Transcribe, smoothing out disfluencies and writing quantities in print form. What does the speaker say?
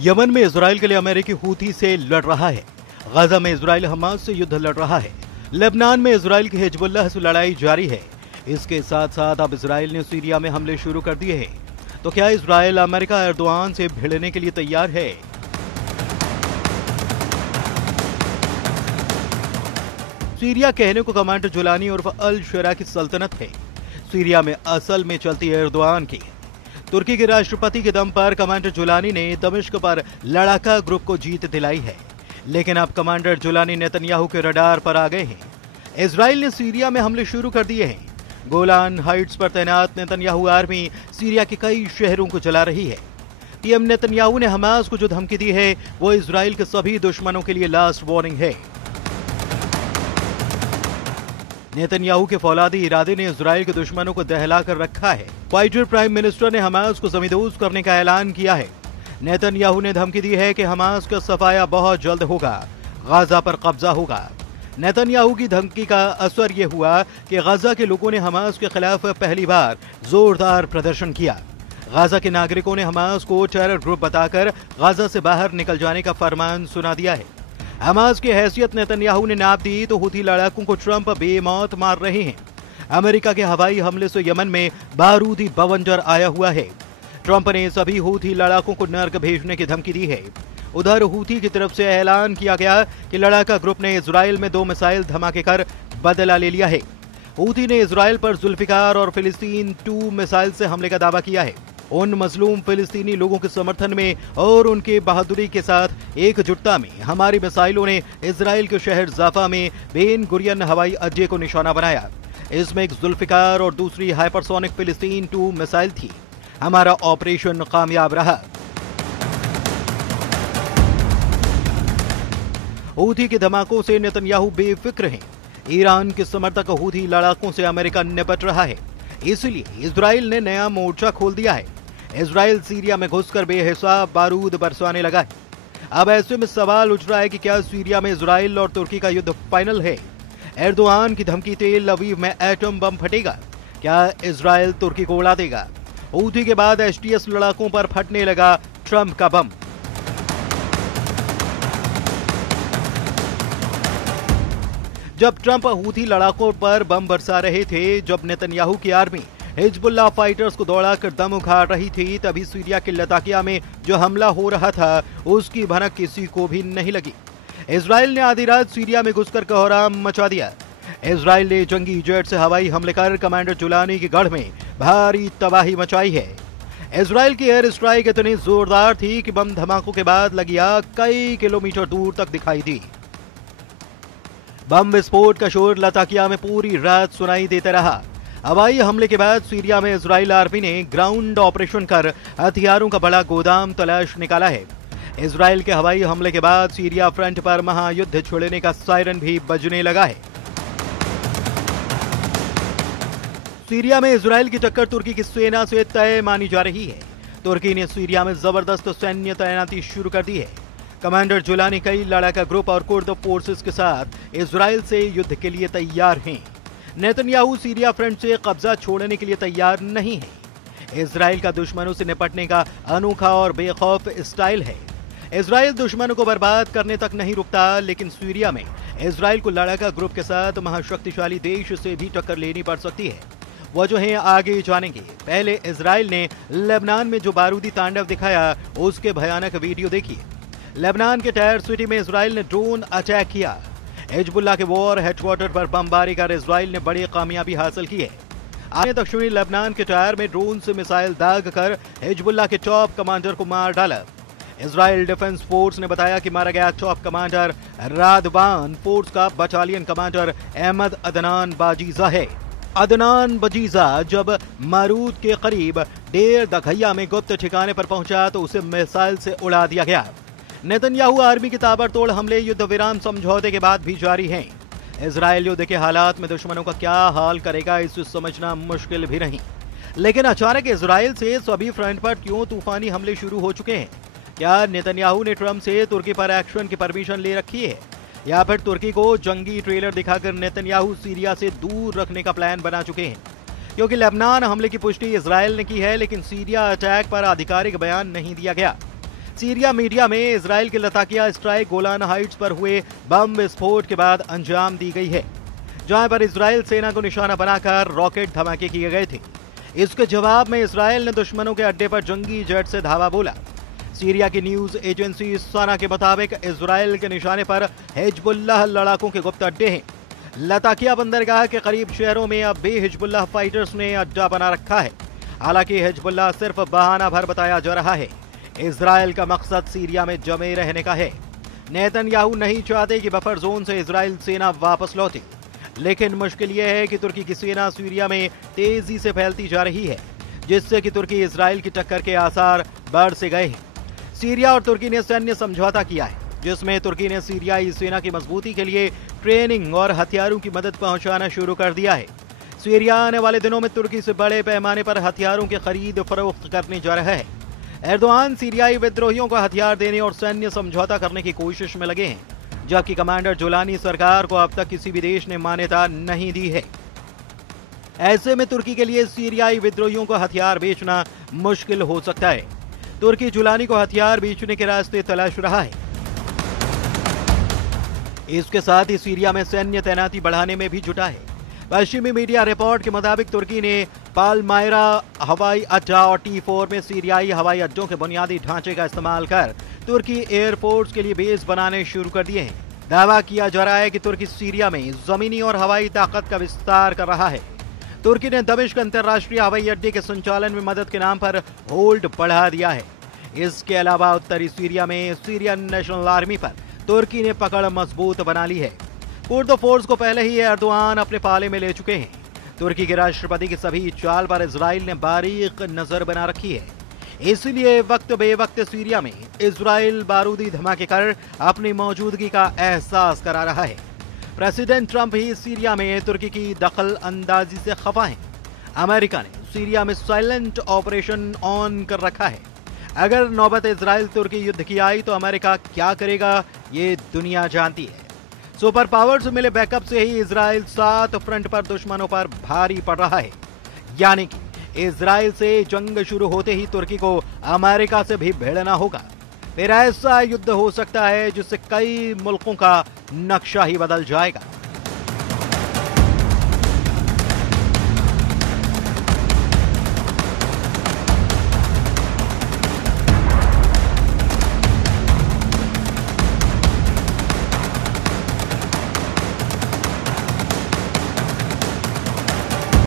Yemen में Israel के लिए अमेरिकी हूथी से लड़ रहा है। गाजा में इजराइल हमास से युद्ध लड़ रहा है। लेबनान में इजराइल की हिजबुल्लाह से लड़ाई जारी है। इसके साथ साथ अब इजराइल ने सीरिया में हमले शुरू कर दिए हैं। तो क्या इजराइल अमेरिका एर्दोआन से भिड़ने के लिए तैयार है? सीरिया कहने को कमांडर जुलानी उर्फ अल शरा की सल्तनत है। सीरिया में असल में चलती है एर्दोआन की। तुर्की के राष्ट्रपति के दम पर कमांडर जुलानी ने दमिश्क पर लड़ाका ग्रुप को जीत दिलाई है। लेकिन अब कमांडर जुलानी नेतन्याहू के रडार पर आ गए हैं। इजराइल ने सीरिया में हमले शुरू कर दिए हैं। गोलान हाइट्स पर तैनात नेतन्याहू आर्मी सीरिया के कई शहरों को जला रही है। पीएम नेतन्याहू ने हमास को जो धमकी दी है वो इजराइल के सभी दुश्मनों के लिए लास्ट वार्निंग है। नेतन्याहू के फौलादी इरादे ने इजराइल के दुश्मनों को दहला कर रखा है। क्वाइटर प्राइम मिनिस्टर ने हमास को जमींदोज करने का ऐलान किया है। नेतन्याहू ने धमकी दी है कि हमास का सफाया बहुत जल्द होगा, गाजा पर कब्जा होगा। नेतन्याहू की धमकी का असर यह हुआ कि गाजा के लोगों ने हमास के खिलाफ पहली बार जोरदार प्रदर्शन किया। गाजा के नागरिकों ने हमास को टेरर ग्रुप बताकर गाजा से बाहर निकल जाने का फरमान सुना दिया है। हमास की हैसियत नेतन्याहू ने नाप दी तो हूथी लड़ाकों को ट्रंप बेमौत मार रहे हैं। अमेरिका के हवाई हमले से यमन में बारूदी बवंजर आया हुआ है। ट्रंप ने सभी हूथी लड़ाकों को नर्क भेजने की धमकी दी है। उधर हूथी की तरफ से ऐलान किया गया कि लड़ाका ग्रुप ने इजराइल में 2 मिसाइल धमाके कर बदला ले लिया है। हूथी ने इजराइल पर जुल्फिकार और फिलिस्तीन 2 मिसाइल से हमले का दावा किया है। उन मजलूम फिलिस्तीनी लोगों के समर्थन में और उनके बहादुरी के साथ एकजुटता में हमारी मिसाइलों ने इजराइल के शहर जाफा में बेन गुरियन हवाई अड्डे को निशाना बनाया। इसमें एक जुल्फिकार और दूसरी हाइपरसोनिक फिलिस्तीन 2 मिसाइल थी। हमारा ऑपरेशन कामयाब रहा। हूथी के धमाकों से नेतन्याहू बेफिक्र हैं। ईरान के समर्थक हूथी लड़ाकों से अमेरिका निपट रहा है, इसलिए इजराइल ने नया मोर्चा खोल दिया है। इजराइल सीरिया में घुसकर बेहिसाब बारूद बरसाने लगा है। अब ऐसे में सवाल उठ रहा है कि क्या सीरिया में इजराइल और तुर्की का युद्ध फाइनल है? एर्दोआन की धमकी तेल अवीव में एटम बम फटेगा। क्या इजराइल तुर्की को उड़ा देगा? हूथी के बाद एचटीएस लड़ाकों पर फटने लगा ट्रंप का बम। जब ट्रंप हूथी लड़ाकों पर बम बरसा रहे थे, जब नेतन्याहू की आर्मी हिजबुल्लाह फाइटर्स को दौड़ाकर दम उखाड़ रही थी, तभी सीरिया के लताकिया में जो हमला हो रहा था उसकी भनक किसी को भी नहीं लगी। इजराइल ने आधी रात सीरिया में घुसकर कोहराम मचा दिया। इजराइल ने जंगी जेट से हवाई हमले कर कमांडर जुलानी के गढ़ में भारी तबाही मचाई है। इजराइल की एयर स्ट्राइक इतनी जोरदार थी कि बम धमाकों के बाद लगी आग कई किलोमीटर दूर तक दिखाई दी। बम विस्फोट का शोर लताकिया में पूरी रात सुनाई देता रहा। हवाई हमले के बाद सीरिया में इजराइल आर्मी ने ग्राउंड ऑपरेशन कर हथियारों का बड़ा गोदाम तलाश निकाला है। इजराइल के हवाई हमले के बाद सीरिया फ्रंट पर महायुद्ध छिड़ने का सायरन भी बजने लगा है। सीरिया में इजराइल की टक्कर तुर्की की सेना से तय मानी जा रही है। तुर्की ने सीरिया में जबरदस्त सैन्य तैनाती शुरू कर दी है। कमांडर जुलानी कई लड़ाका ग्रुप और कुर्द फोर्सेस के साथ इजराइल से युद्ध के लिए तैयार हैं। नेतन्याहू सीरिया फ्रंट से कब्जा छोड़ने के लिए तैयार नहीं है। इजराइल का दुश्मनों से निपटने का अनोखा और बेखौफ स्टाइल है। इजराइल दुश्मनों को बर्बाद करने तक नहीं रुकता, लेकिन सीरिया में इजराइल को लड़ाका ग्रुप के साथ महाशक्तिशाली देश से भी टक्कर लेनी पड़ सकती है। वजह है आगे जानेंगे। पहले इजराइल ने लेबनान में जो बारूदी तांडव दिखाया उसके भयानक वीडियो देखिए। लेबनान के टायर सिटी में इजराइल ने ड्रोन अटैक किया। हिजबुल्लाह के वॉर हेडक्वार्टर पर बमबारी कर इजराइल ने बड़ी कामयाबी हासिल की है। आने दक्षिणी लेबनान के टायर में ड्रोन से मिसाइल दाग कर हिजबुल्लाह के टॉप कमांडर को मार डाला। इजराइल डिफेंस फोर्स ने बताया कि मारा गया टॉप कमांडर रादबान फोर्स का बटालियन कमांडर अहमद अदनान बाजीजा है। अदनान बजीजा जब मारूद के करीब डेर दघैया में गुप्त ठिकाने पर पहुंचा तो उसे मिसाइल से उड़ा दिया गया। नेतन्याहू आर्मी के ताबड़तोड़ हमले युद्ध विराम समझौते के बाद भी जारी हैं। इजराइल युद्ध के हालात में दुश्मनों का क्या हाल करेगा इसे समझना मुश्किल भी नहीं। लेकिन अचानक इजराइल से सभी फ्रंट पर क्यों तूफानी हमले शुरू हो चुके हैं? क्या नेतन्याहू ने ट्रंप से तुर्की पर एक्शन की परमिशन ले रखी है, या फिर तुर्की को जंगी ट्रेलर दिखाकर नेतन्याहू सीरिया से दूर रखने का प्लान बना चुके हैं? क्योंकि लेबनान हमले की पुष्टि इजराइल ने की है, लेकिन सीरिया अटैक पर आधिकारिक बयान नहीं दिया गया। सीरिया मीडिया में इजराइल के लताकिया स्ट्राइक गोलान हाइट्स पर हुए बम विस्फोट के बाद अंजाम दी गई है, जहां पर इजराइल सेना को निशाना बनाकर रॉकेट धमाके किए गए थे। इसके जवाब में इजराइल ने दुश्मनों के अड्डे पर जंगी जेट से धावा बोला। सीरिया की न्यूज एजेंसी सना के मुताबिक इजराइल के निशाने पर हिजबुल्लाह लड़ाकों के गुप्त अड्डे हैं। लताकिया बंदरगाह के करीब शहरों में अब भी हिजबुल्लाह फाइटर्स ने अड्डा बना रखा है। हालांकि हिजबुल्लाह सिर्फ बहाना भर बताया जा रहा है। इजराइल का मकसद सीरिया में जमे रहने का है। नेतन्याहू नहीं चाहते कि बफर जोन से इजराइल सेना वापस लौटे, लेकिन मुश्किल यह है कि तुर्की की सेना सीरिया में तेजी से फैलती जा रही है, जिससे कि तुर्की इजराइल की टक्कर के आसार बढ़ से गए हैं। सीरिया और तुर्की ने सैन्य समझौता किया है, जिसमें तुर्की ने सीरियाई सेना की मजबूती के लिए ट्रेनिंग और हथियारों की मदद पहुंचाना शुरू कर दिया है। सीरिया आने वाले दिनों में तुर्की से बड़े पैमाने पर हथियारों की खरीद फरोख्त करने जा रहा है। एर्दोआन सीरियाई विद्रोहियों को हथियार देने और सैन्य समझौता करने की कोशिश में लगे हैं, जबकि कमांडर जुलानी सरकार को अब तक किसी भी देश ने मान्यता नहीं दी है। ऐसे में तुर्की के लिए सीरियाई विद्रोहियों को हथियार बेचना मुश्किल हो सकता है। तुर्की जुलानी को हथियार बेचने के रास्ते तलाश रहा है। इसके साथ ही सीरिया में सैन्य तैनाती बढ़ाने में भी जुटा है। पश्चिमी मीडिया रिपोर्ट के मुताबिक तुर्की ने पालमायरा हवाई अड्डा और T4 में सीरियाई हवाई अड्डों के बुनियादी ढांचे का इस्तेमाल कर तुर्की एयरफोर्स के लिए बेस बनाने शुरू कर दिए हैं। दावा किया जा रहा है कि तुर्की सीरिया में जमीनी और हवाई ताकत का विस्तार कर रहा है। तुर्की ने दमिश्क अंतर्राष्ट्रीय हवाई अड्डे के संचालन में मदद के नाम पर होल्ड बढ़ा दिया है। इसके अलावा उत्तरी सीरिया में सीरियन नेशनल आर्मी पर तुर्की ने पकड़ मजबूत बना ली है। कुर्द फोर्स को पहले ही एर्दोआन अपने पाले में ले चुके हैं। तुर्की के राष्ट्रपति की सभी चाल पर इजराइल ने बारीक नजर बना रखी है। इसलिए वक्त बेवक्त सीरिया में इजराइल बारूदी धमाके कर अपनी मौजूदगी का एहसास करा रहा है। प्रेसिडेंट ट्रंप ही सीरिया में तुर्की की दखल अंदाजी से खफा है। अमेरिका ने सीरिया में साइलेंट ऑपरेशन ऑन कर रखा है। अगर नौबत इजराइल तुर्की युद्ध की आई तो अमेरिका क्या करेगा, ये दुनिया जानती है। सुपर पावर से मिले बैकअप से ही इजराइल 7 फ्रंट पर दुश्मनों पर भारी पड़ रहा है। यानी कि इजराइल से जंग शुरू होते ही तुर्की को अमेरिका से भी भिड़ना होगा। फिर ऐसा युद्ध हो सकता है जिससे कई मुल्कों का नक्शा ही बदल जाएगा।